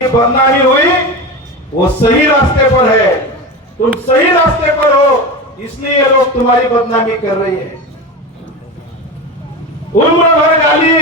बदनामी हुई वो सही रास्ते पर है। तुम सही रास्ते पर हो इसलिए ये लोग तुम्हारी बदनामी कर रही है। उम्र भर गाली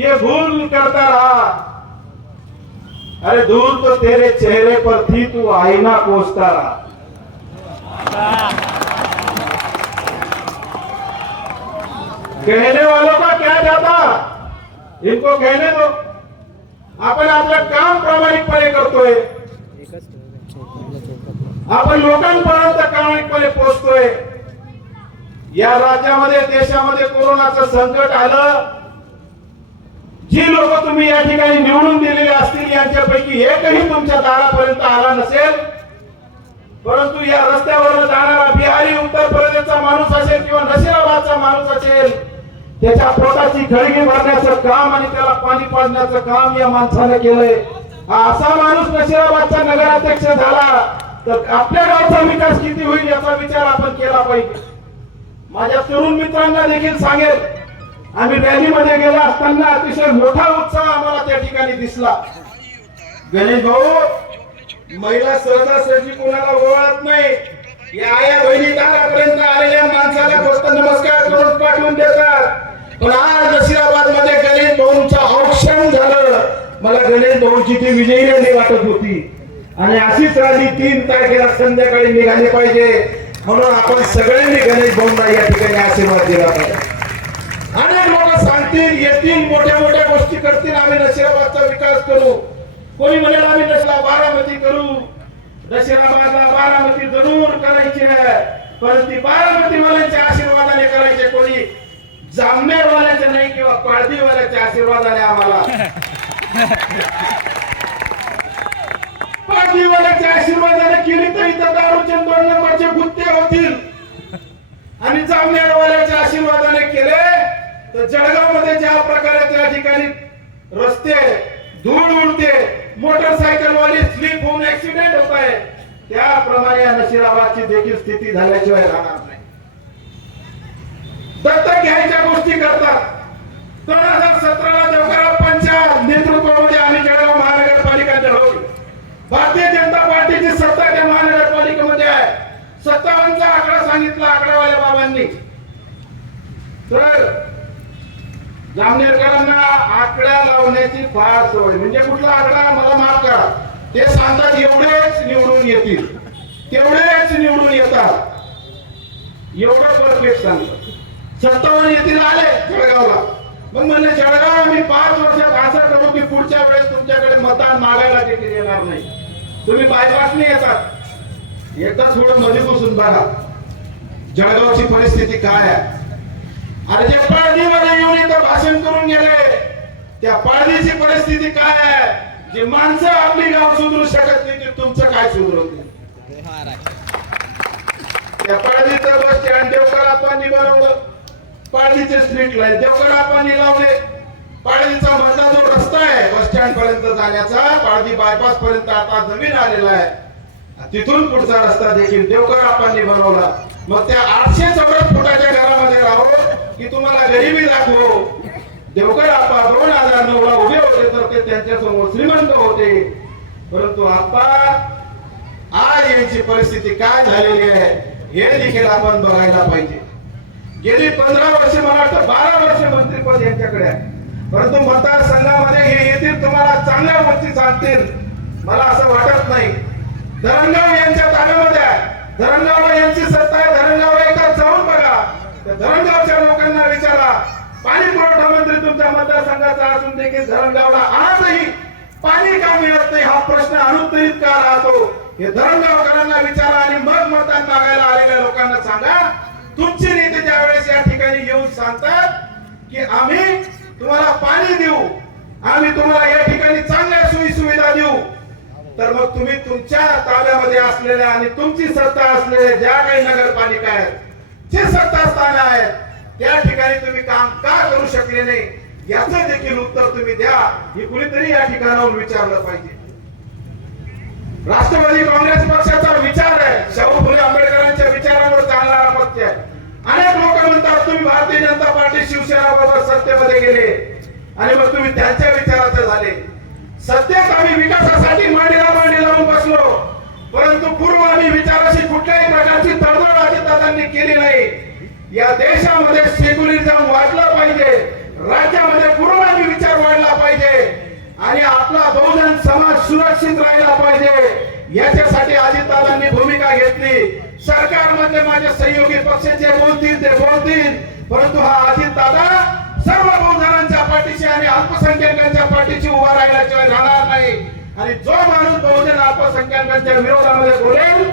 ये भूल करता रहा। अरे धूल तो तेरे चेहरे पर थी, तू आईना कोसता रहा। कहने वालों का क्या जाता, इनको कहने दो। आपण आपलं काम प्रामाणिकपणे करतोय, आपण लोकांपर्यंत प्रामाणिकपणे पोहोचतोय। या राज्यामध्ये देशामध्ये कोरोनाचं संकट आलं, जी लोक तुम्ही या ठिकाणी निवडून दिलेले असतील यांच्यापैकी एकही तुमच्या दारापर्यंत आला नसेल, परंतु या रस्त्यावर जाणारा बिहारी उत्तर प्रदेशचा माणूस असेल किंवा नशिराबादचा माणूस असेल, त्याच्या पोटाची खळगी भरण्याचं काम आणि त्याला पाणी पाजण्याचं काम या माणसाने केलंय। असा माणूस नशिराबादचा नगराध्यक्ष झाला तर आपल्या गावचा विकास किती होईल याचा विचार आपण केला पाहिजे। माझ्या तरुण मित्रांना देखील सांगेल, आम्ही रॅलीमध्ये गेला असताना अतिशय मोठा उत्साह आम्हाला त्या ठिकाणी दिसला। गणेश भाऊ, महिला सहजासहजी कोणाला ओळखत नाही, या आया बहिणी दारापर्यंत आलेल्या माणसाला फक्त नमस्कार करून पाठवून देतात। पण आज नशिराबाद मध्ये गणेश भाऊंचं औक्षण झालं। मला गणेश भाऊंची ती विजयी रॅली वाटत होती आणि अशीच रॅली 3 तारखेला संध्याकाळी निघाली पाहिजे। म्हणून आपण सगळ्यांनी गणेश भाऊंना या ठिकाणी आशीर्वाद दिला पाहिजे। अनेक लोक सांगतील, येतील, मोठ्या मोठ्या गोष्टी करतील, आम्ही नशिराबादचा विकास करू। कोणी म्हणेल आम्ही नशिला बारामती करू, नशिराबादला बारामती जरूर करायची आहे, परंतु बारामती वाल्यांच्या आशीर्वादाने करायचे, कोणी जामनेरवाल्याचे नाही किंवा पाळदीवाल्याच्या आशीर्वादाने आम्हाला पाळदीवाल्याच्या आशीर्वादाने केली तर इथं दारूचे 2 नंबरचे गुत्ते होतील, आणि जामनेरवाल्याच्या आशीर्वादाने केले तर जळगाव मध्ये ज्या प्रकारे त्या ठिकाणी रस्ते धूळ उडते, मोटरसायकल वाली स्लिप होऊन ऍक्सिडेंट होत आहे, त्याप्रमाणे नशिराबादची देखील स्थिती झाल्याशिवाय राहणार नाही। दत्तक घ्यायच्या गोष्टी करतात। 2017ला देवकरांच्या नेतृत्वामध्ये आम्ही जळगाव महानगरपालिका लढवली। भारतीय जनता पार्टीची सत्ता त्या महानगरपालिकेमध्ये आहे। 57चा आकडा सांगितला आकडावाल्या बाबांनी। तर जामनेरकरांना आकड्या लावण्याची फार सवय, म्हणजे कुठला आकडा मला माफ करा, ते सांगतात एवढेच निवडून येतील, तेवढेच निवडून येतात, एवढं परफेक्ट सांगतात। 57 येथील आले जळगावला, मग म्हणले जळगाव आम्ही 5 वर्षात असं करू की पुढच्या वेळेस तुमच्याकडे मतदान मागायला देखील येणार नाही, तुम्ही बायपासने येतात। एकदा थोडं मध्ये बसून बघा जळगावची परिस्थिती काय आहे। अरे जे पाळदीमध्ये येऊन इथं भाषण करून गेले, त्या पाळदीची परिस्थिती काय आहे। जे माणसं आपली गाव सुधरू शकत नाही, ते तुमचं काय सुधरवतील। त्या पाळदीचं बस स्टँड देवकरांनी बनवलं, पाळदीचे स्ट्रीट लाईट देवकरांनी लावले, पाळदीचा मधला जो रस्ता आहे बस स्टँड पर्यंत जाण्याचा, पाळदी बायपास पर्यंत आता जमीन आलेला आहे, तिथून पुढचा रस्ता देखील देवकरांनी बनवला। मग त्या 800 चौरस फुटाच्या घरामध्ये राहो की तुम्हाला गरिबी दाखवो। देवकर आपा 2009ला उभे होते तर ते त्यांच्या समोर श्रीमंत होते, परंतु आपा आज यांची परिस्थिती काय झालेली आहे हे देखील आपण बघायला पाहिजे। गेली 15 वर्ष, मला वाटतं 12 वर्ष मंत्रिपद यांच्याकडे आहे, परंतु मतदारसंघामध्ये हे येतील तुम्हाला चांगल्या गोष्टी सांगतील, मला असं वाटत नाही। धरणगाव यांच्या ताब्यामध्ये आहे, धरणगावला यांची सत्ता आहे, धरणगावला एकदा जाऊन बघा, त्या धरणगावच्या लोकांना विचारा, पाणी पुरवठा मंत्री तुमच्या मतदारसंघाचा असून देखील धरणगावला आजही पाणी का मिळत नाही हा प्रश्न अनुत्तरित का राहतो, हे धरणगावकरांना विचारा आणि मग मतदान मागायला आलेल्या लोकांना सांगा। तुमचे नेते ज्या वेळेस या ठिकाणी येऊन सांगतात की आम्ही तुम्हाला पाणी देऊ, आम्ही तुम्हाला या ठिकाणी चांगल्या सोयी सुविधा देऊ, तर मग तुम्ही तुमच्या ताब्यामध्ये असलेल्या आणि तुमची सत्ता असलेल्या ज्या काही नगरपालिका आहेत, जे सत्तास्थान आहेत, त्या ठिकाणी तुम्ही काम का करू शकले नाही याचं देखील उत्तर तुम्ही द्या, हे कुणीतरी या ठिकाणाहून विचारलं पाहिजे। राष्ट्रवादी काँग्रेस पक्षाचा विचार आहे, शाहू फुले आंबेडकरांच्या विचारांवर चालणारा पक्ष आहे। अनेक लोक म्हणतात तुम्ही भारतीय जनता पार्टी शिवसेना बरोबर सत्तेमध्ये गेले आणि मग तुम्ही त्यांच्या विचाराचे झाले। सध्याच आम्ही विकासासाठी मांडीला मांडी लावून बसलो, परंतु पूर्व आम्ही विचाराशी कुठल्याही प्रकारची तडजोड अजितदादांनी केली नाही. या देशामध्ये सेक्युलरिझम वाढलं पाहिजे, राज्यामध्ये पूर्वगामी विचार वाढला पाहिजे आणि आपला बहुजन समाज सुरक्षित राहिला पाहिजे. याच्यासाठी अजितदादांनी भूमिका घेतली. सरकारमध्ये माझे सहयोगी पक्ष जे बोलतील ते बोलतील, परंतु हा अजितदादा सर्व बहुजनांच्या पाठीशी आणि अल्पसंख्याकांच्या पाठीशी उभा राहिल्याशिवाय राहणार नाही. आणि जो माणूस बहुजन अल्पसंख्याकांच्या विरोधामध्ये बोलेल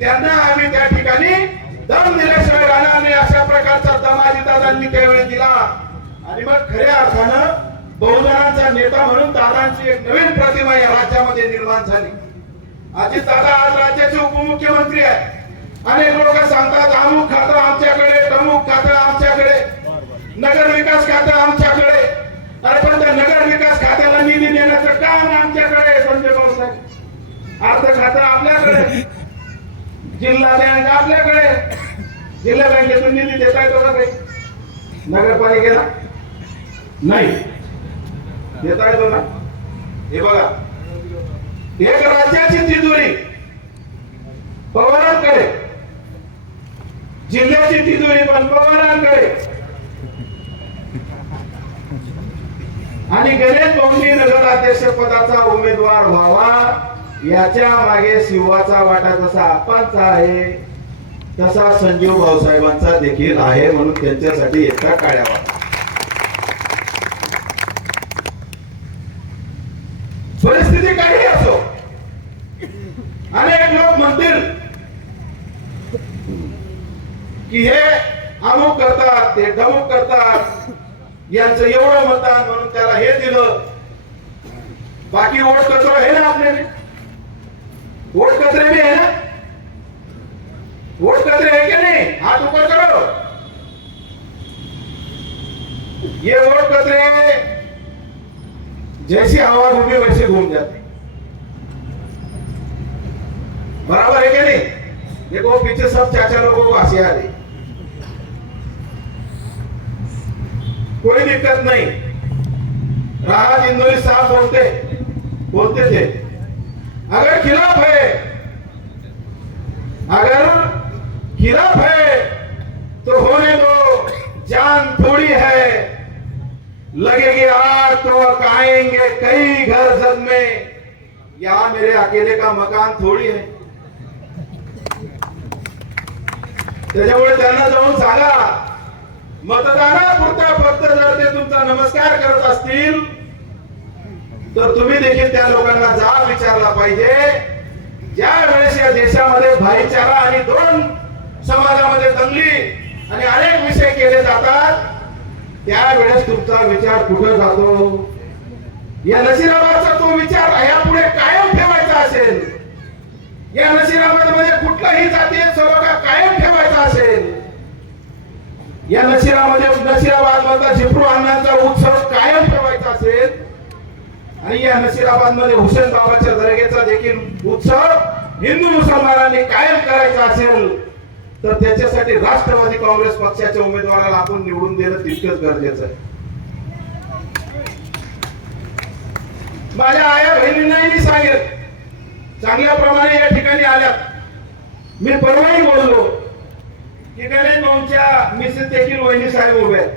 त्यांना आम्ही त्या ठिकाणी दम दिल्याशिवाय राहणार नाही. अशा प्रकारचा दम अजितदादांनी त्यावेळी दिला आणि मग खऱ्या अर्थानं बहुजनांचा नेता म्हणून दादांची एक नवीन प्रतिमा या राज्यामध्ये निर्माण झाली. अजितदादा आज राज्याचे उपमुख्यमंत्री आहे. अनेक लोक सांगतात अमुक खातं आमच्याकडे, तमुक खातं आमच्याकडे, नगर विकास खातं आमच्याकडे. अरे पण त्या नगर विकास खात्याला निधी देण्याचं काम आमच्याकडे. संजय भाऊ साहेब, अर्थ खातं आपल्याकडे, जिल्हा बँक आपल्याकडे. जिल्हा बँकेतून निधी देता येतो का काही? नगरपालिकेला नाही देता येतो ना? हे बघा, एक राज्याची तिजोरी पवारांकडे, जिल्ह्याची तिजोरी पण पवारांकडे. आणि गणेश भाऊंनी नगराध्यक्ष पदाचा उमेदवार व्हावा याच्या मागे शिवाचा वाटा जसा आपांचा आहे तसा संजीव भाऊसाहेबांचा देखील आहे, म्हणून त्यांच्यासाठी एका काळ्या वाटा. परिस्थिती काही असो, अनेक लोक म्हणतील की हे अमुक करतात, ते ढमुक करतात, यांचं एवढं मतदान म्हणून त्याला हे दिलं. बाकी वोट कचरा है ना आपने में, वोट कचरे में है ना, वोट कचरे है क्या नहीं? हाथ ऊपर करो. ये वोट कचरे जैसी हवा घूमी वैसे घूम जाते. बराबर है क्या नहीं? देखो पीछे सब चाचा लोगों को हंसी आ रही, कोई दिक्कत नहीं. राहत इंदौरी साहब बोलते थे अगर खिलाफ है तो होने दो, जान थोड़ी है, लगेगी आग तो आएंगे कई घर जग में, यहाँ मेरे अकेले का मकान थोड़ी है. त्याच्यामुळे त्यांना जाऊन सांगा, मतदानापुरता फक्त जर ते तुमचा नमस्कार करत असतील तर तुम्ही देखील त्या लोकांना जाब विचारला पाहिजे. ज्या वेळेस या देशामध्ये भाईचारा आणि दोन समाजामध्ये दंगली आणि अनेक विषय केले जातात त्यावेळेस तुमचा विचार कुठे जातो? या नशिराबादचा तो विचार यापुढे कायम ठेवायचा असेल, या नशिराबादमध्ये कुठलाही जातीय सलोखा कायम ठेवायचा असेल, या नशिराबाद मधला झिपरू अण्णांचा उत्सव कायम ठेवायचा असेल आणि या नशिराबाद मध्ये हुसेन बाबाच्या दर्ग्याचा देखील उत्सव हिंदू मुसलमानांनी कायम करायचा असेल तर त्याच्यासाठी राष्ट्रवादी काँग्रेस पक्षाच्या उमेदवाराला आपण निवडून देणं तितकंच गरजेचं आहे. माझ्या आया बहिणींनाही मी सांगेल, चांगल्या प्रमाणे या ठिकाणी आल्यात. मी परवाही बोललो की गणेश भाऊंच्या मिसेस देखील वहिनी साहेब उभे आहेत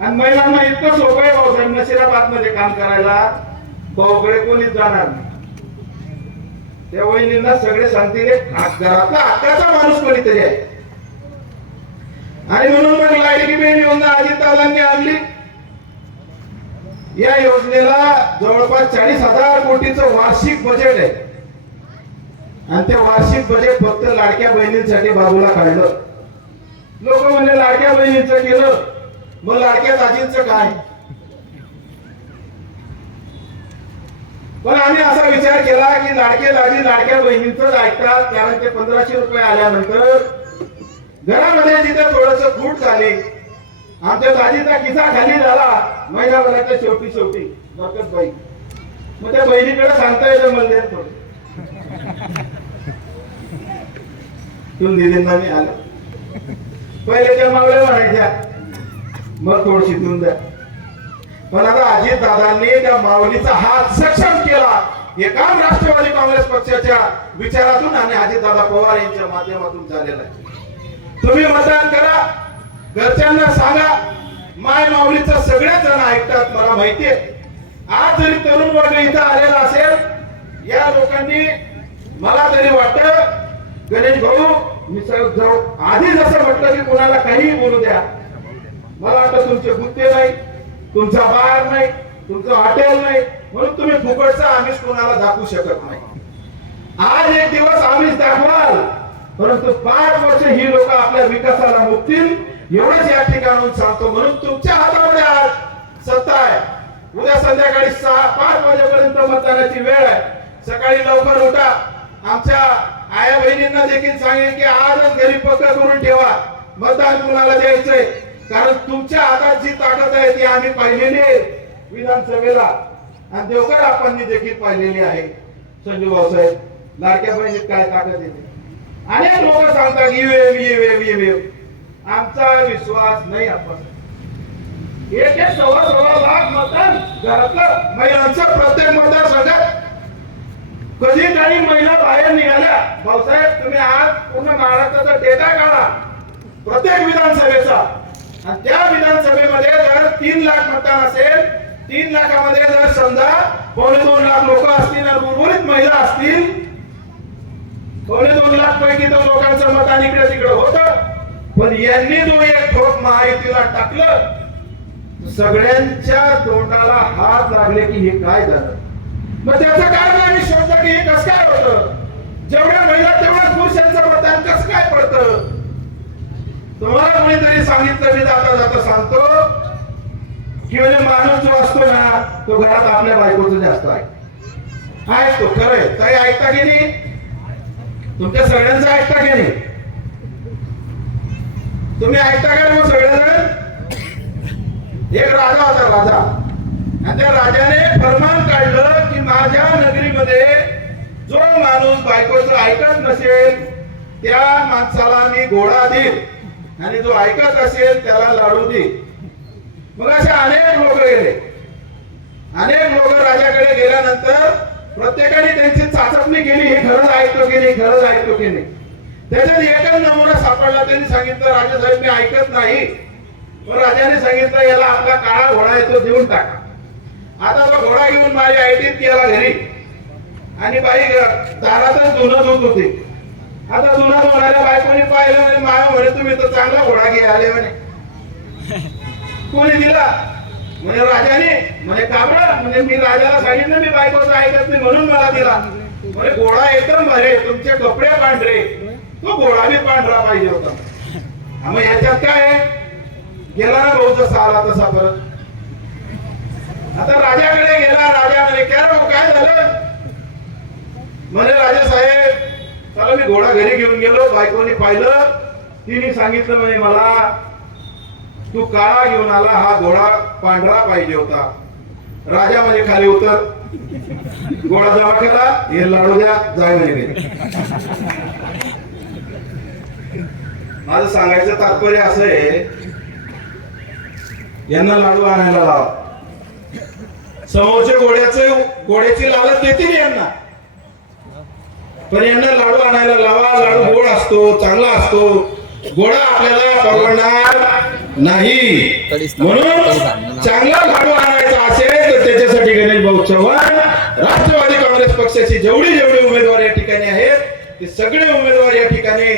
आणि महिलांना इतकं सोपं आहे भाऊसाहेब नशिराबाद मध्ये काम करायला, भाऊकडे कोणीच जाणार नाही. त्या वहिनींना सगळे सांगतील घरातला हक्काचा माणूस कोणीतरी आहे. आणि म्हणून मग लाडकी बहीण योजना अजितदादांनी आणली. या योजनेला जवळपास 40,000 कोटीचं वार्षिक बजेट आहे आणि ते वार्षिक बजेट फक्त लाडक्या बहिणींसाठी बाजूला काढलं. लोक म्हणजे लाडक्या बहिणींचं केलं, मग लाडक्या दाजींचं काय? पण आम्ही असा विचार केला की लाडके दाजी लाडक्या बहिणींचंच ऐकतात, कारण ते 1500 रुपये आल्यानंतर घरामध्ये जिथे थोडस फूट झाली, आमच्या दाजीचा किस्सा खाली झाला महिनाभराच्या शेवटी बरकतबाई, मग त्या बहिणीकडे सांगता येतं म्हणजे थोडं तुम दिदींना मी आलो, पहिले त्या मावळ्या म्हणायच्या, मग थोडीशी देऊन द्या. पण आता अजितदादांनी त्या माऊलीचा हात सक्षम केला. हे काम राष्ट्रवादी काँग्रेस पक्षाच्या विचारातून आणि अजितदादा पवार यांच्या माध्यमातून झालेलं आहे. तुम्ही मतदान करा, घरच्यांना सांगा. माय माऊलीचं सगळेच जण ऐकतात, मला माहितीये. आज जरी तरुण वर्ग इथं आलेला असेल, या लोकांनी मला तरी वाटतं गणेश भाऊ मी जाऊ आधी जसं म्हटलं की कोणाला काहीही बोलू द्या, मला वाटतं तुमचे गुत्ते नाही, तुमचा बार नाही, तुमचं हॉटेल नाही, म्हणून तुम्ही फुकटचा आमिष कोणाला दाखवू शकत नाही. आज एक दिवस आमिष दाखवाल, परंतु 5 वर्ष ही लोक आपल्या विकासाला मुक्तील एवढंच या ठिकाणून सांगतो. म्हणून तुमच्या हातामध्ये आज सत्ता आहे. उद्या संध्याकाळी 5 वाजेपर्यंत मतदानाची वेळ आहे. सकाळी लवकर उठा. आमच्या आया बहिणींना देखील सांगेन की आजच घरी पक्क करून ठेवा, मतदान कुणाला द्यायचंय. कारण तुमच्या हातात जी ताकद आहे ती आम्ही पाहिलेली आहे विधानसभेला, आणि देवकर आपणनी देखील पाहिलेली आहे. संजू भाऊसाहेब लाडक्या बहिणीत काय ताकद येते. अनेक लोक सांगतात ईव्हीएम. आमचा विश्वास नाही. आपण 1.25 लाख मतदान घरातलं महिलांचं प्रत्येक मतदारसंघात. कधी काही महिला बाहेर निघाल्या, भाऊसाहेब तुम्ही आज पूर्ण महाराष्ट्राचा डेटा काढा प्रत्येक विधानसभेचा, आणि त्या विधानसभेमध्ये जर 3 लाख मतदान असेल, 3 लाखामध्ये जर समजा 2.25 लाख लोक असतील आणि उर्वरित महिला असतील, 2.25 लाख पैकी तर लोकांचं मतदान इकडे तिकडे होतं. पण यांनी जो एक ठोक महायुतीला टाकलं, सगळ्यांच्या तोंडाला हात लागले की हे काय झालं. मग त्याचं कारण आम्ही शोधलं की हे कसं काय होतं. जेवढ्या महिला तेवढ्या पुरुषांचं मतदान कसं काय पडतं. तुम्हाला कोणीतरी सांगितलं, मी जाता जाता सांगतो की म्हणजे माणूस जो असतो ना तो घरात आपल्या बायकोचं जास्त आहे तो. खरंय ताई, ऐकता की नाही? तुमच्या सगळ्यांचं ऐकता की नाही? तुम्ही ऐकता का मग सगळेजण? एक राजा होता, राजा, आणि त्या राजाने फरमान काढलं की माझ्या नगरीमध्ये जो माणूस बायकोचं ऐकत नसेल त्या माणसाला मी घोडा देईल, आणि जो ऐकत असेल त्याला लाडू देईल. मग असे अनेक लोक गेले. अनेक लोक राजाकडे गेल्यानंतर प्रत्येकाने त्यांची चाचपणी केली, हे खरंच ऐकतो की नाही, खरंच ऐकतो की नाही. त्याच्यात एकच नमुना सापडला. त्यांनी सांगितलं, राजासाहेब मी ऐकत नाही. पण राजाने सांगितलं, याला आपला काळा घोडा आहे तो देऊन टाका. आता तो घोडा घेऊन माझ्या आयटीत गेला घरी, आणि बाई दारातच धुणं धुत होती. आता धुणं धुणाऱ्या बायकोनी पाहिलं, म्हणजे माया म्हणे तुम्ही तर चांगला घोडा घे आले म्हणे. कोणी दिला म्हणजे राजाने. म्हणजे काबरा म्हणजे मी राजाला सांगितलं मी बायकोचं ऐकत नाही म्हणून मला दिला. म्हणजे घोडा एकदम भरे, तुमचे कपडे पांढरे, तो घोडा बी पांढरा पाहिजे होता. मग याच्यात काय गेला ना भाऊ, जसा आला तसा परत. आता राजाकडे गेला. राजा म्हणे काय झालं. म्हणे राजा साहेब चला मी घोडा घरी घेऊन गेलो. बायकोनी पाहिलं, तिने सांगितलं म्हणे मला तू काळा घेऊन आला, हा घोडा पांढरा पाहिजे होता. राजा म्हणजे खाली उतर, घोडा जमा केला, हे लाडू द्या, जाय म्हणजे. माझं सांगायचं तात्पर्य असं आहे, यांना लाडू आणायला लावा. समोरच्या घोड्याची लालच देतील यांना, पण यांना लाडू आणायला लावा. लाडू गोड असतो, चांगला असतो. घोडा आपल्याला परवडणार नाही. म्हणून चांगला लाडू आणायचा असेल तर त्याच्यासाठी गणेश भाऊ चव्हाण, राष्ट्रवादी काँग्रेस पक्षाची जेवढे उमेदवार या ठिकाणी आहेत ते सगळे उमेदवार या ठिकाणी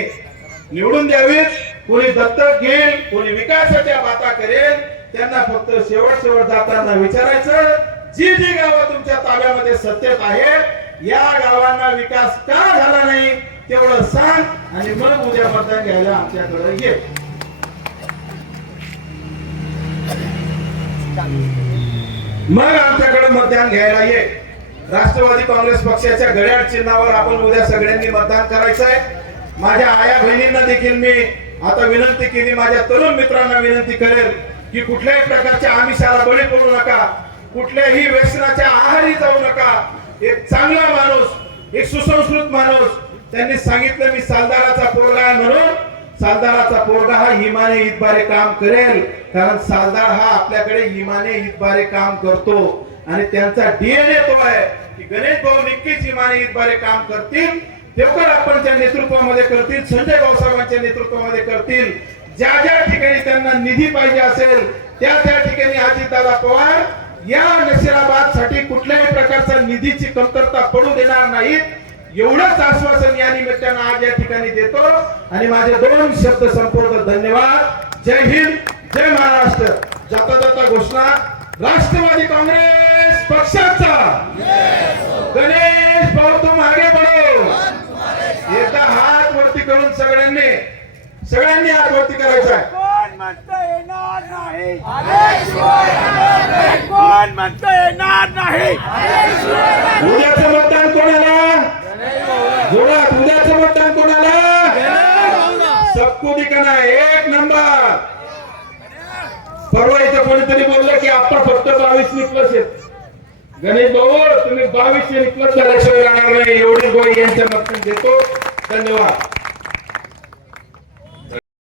निवडून द्यावेत. कोणी दत्तक घेईल, कोणी विकासाच्या बाता करेल, त्यांना फक्त शेवट जाताना विचारायचं, जी गावं तुमच्या ताब्यामध्ये सत्तेत आहेत या गावांना विकास का झाला नाही तेवढं सांग, आणि मग उद्या मतदान घ्यायला आमच्याकडे ये. मग आमच्याकडे मतदान घ्यायला ये. राष्ट्रवादी काँग्रेस पक्षाच्या घड्याळ चिन्हावर आपण उद्या सगळ्यांनी मतदान करायचं आहे. माझ्या आया बहिणींना देखील मी आता विनंती केली, माझ्या तरुण मित्रांना विनंती करेल की कुठल्याही प्रकारच्या आमिषाला बळी पडू नका, कुठल्याही व्यसनाच्या आहारी जाऊ नका. एक चांगला माणूस, एक सुसंस्कृत माणूस, त्यांनी सांगितलं मी सालदाराचा पोरगा आहे म्हणून सालदाराचा पोरगा हा इमाने इतबारे काम करेल, कारण सालदार हा आपल्याकडे इमाने इतबारे काम करतो आणि त्यांचा डीएनए तो आहे की गणेश भाऊ नक्कीच इमाने इतबारे काम करतील, देवकर आपणच्या नेतृत्वामध्ये करतील, संजय भाऊसाहेबांच्या नेतृत्वामध्ये करतील. ज्या ज्या ठिकाणी त्यांना निधी पाहिजे असेल त्या त्या ठिकाणी अजितदादा पवार या नशिराबाद साठी कुठल्याही प्रकारचा निधीची कमतरता पडू देणार नाहीत एवढंच आश्वासन या निमित्तानं आज या ठिकाणी देतो आणि माझे 2 शब्द संपवतो. धन्यवाद. जय हिंद, जय महाराष्ट्र. जाता जाता घोषणा राष्ट्रवादी काँग्रेस पक्षाचा गणेश भाऊ तुम आगे बढ़ो. एकदा हात वरती करून सगळ्यांनी हात वरती करायचा आहे. कोण म्हणतं येणार नाही, कोण म्हणतं येणार नाही. उद्याचं मतदान कोणाला? जोरात उद्याचं मतदान कोणाला? सबको दिखाना 1 नंबर. परवा इथं कोणीतरी बोललं की आपण फक्त 22 प्लस आहेत. गणेश भाऊ तुम्ही 22 प्लस झाल्याशिवाय राहणार नाही एवढी गोळी यांच्या मतदान देतो. धन्यवाद.